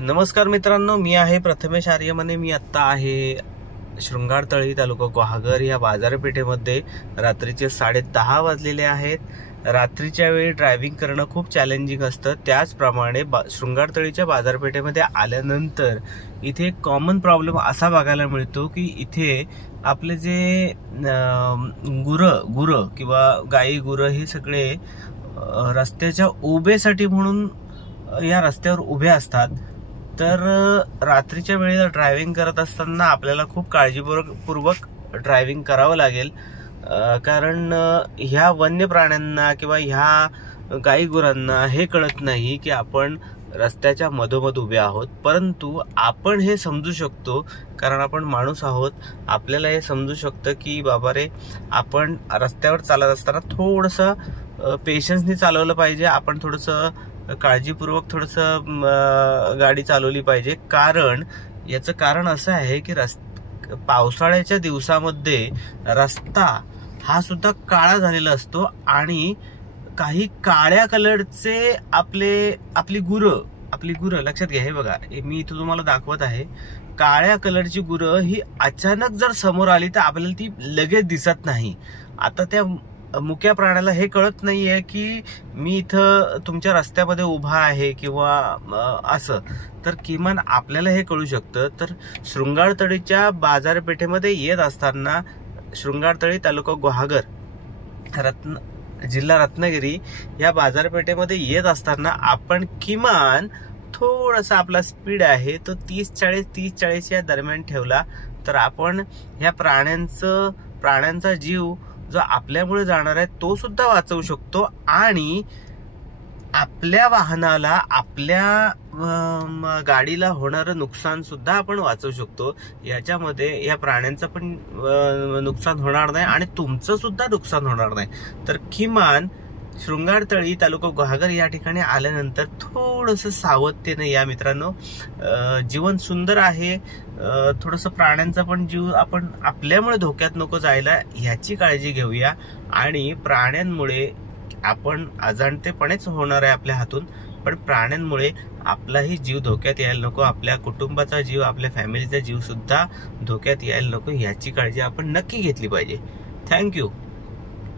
नमस्कार मित्रांनो, मी आहे प्रथमेश आर्यमने। मी आत्ता आहे शृंगारतळी तालुका गुहागर या बाजारपेठेमध्ये। रात्रीचे 10:30 वाजलेले आहेत। रात्रीच्या वेळी ड्रायव्हिंग करणं खूप चॅलेंजिंग असतं। त्याचप्रमाणे शृंगारतळीच्या बाजारपेठेमध्ये आल्यानंतर इथे एक कॉमन प्रॉब्लेम असा बघायला मिळतो की इथे आपले जे गुरं किंवा गाई गुरं हे सगळे रस्त्याच्या उभेसाठी म्हणून या रस्त्यावर उभे असतात। तर रात्रीच्या वेळेला ड्रायव्हिंग करत असताना आपल्याला खूप काळजीपूर्वक ड्रायव्हिंग करावं लागेल, कारण ह्या वन्य प्राण्यांना किंवा ह्या गाई गुरांना हे कळत नाही की आपण रस्त्याच्या मधोमध उभे आहोत। परंतु आपण हे समजू शकतो, कारण आपण माणूस आहोत। आपल्याला हे समजू शकतं की बाबा रे, आपण रस्त्यावर चालत असताना थोडंसं पेशन्सनी चालवलं पाहिजे। आपण थोडंसं काळजीपूर्वक गाडी चालवली पाहिजे, कारण याचं कारण असं आहे की पावसाळ्याच्या दिवसामध्ये रस्ता हा सुद्धा काळा झालेला असतो आणि काही काळ्या कलरचे आपली गुरं लक्षात घ्या। हे बघा, मी इथं तुम्हाला दाखवत आहे। काळ्या कलरची गुरं ही अचानक जर समोर आली तर आपल्याला ती लगेच दिसत नाही। आता त्या मुक्या प्राण्याला हे कळत नाहीये की मी इथं तुमच्या रस्त्यामध्ये उभा आहे किंवा असं, तर किमान आपल्याला हे कळू शकतं। तर शृंगारतळीच्या बाजारपेठेमध्ये येत असताना, शृंगारतळी तालुका गुहागर जिल्हा रत्नागिरी या बाजारपेठेमध्ये येत असताना आपण किमान थोडासा आपला स्पीड आहे तो 30-40 या दरम्यान ठेवला तर आपण ह्या प्राण्यांचा जीव जो आपल्यामुळे जाणार आहे तो सुद्धा वाचवू शकतो आणि आपल्या वाहनाला, आपल्या गाडीला होणारं नुकसान सुद्धा आपण वाचवू शकतो। याच्यामध्ये या प्राण्यांचं पण नुकसान होणार नाही आणि तुमचं सुद्धा नुकसान होणार नाही। तर किमान शृंगारतळी तालुका गुहागर या ठिकाणी आल्यानंतर थोडंसं सावधतेने या मित्रांनो। जीवन सुंदर आहे, थोडंसं प्राण्यांचा पण जीव आपण आपल्यामुळे धोक्यात नको जायला ह्याची काळजी घेऊया। आणि प्राण्यांमुळे आपण अजाणतेपणेच होणार आहे आपल्या हातून, पण प्राण्यांमुळे आपलाही जीव धोक्यात यायला नको, आपल्या कुटुंबाचा जीव, आपल्या फॅमिलीचा जीव सुद्धा धोक्यात यायला नको, ह्याची काळजी आपण नक्की घेतली पाहिजे। थँक्यू।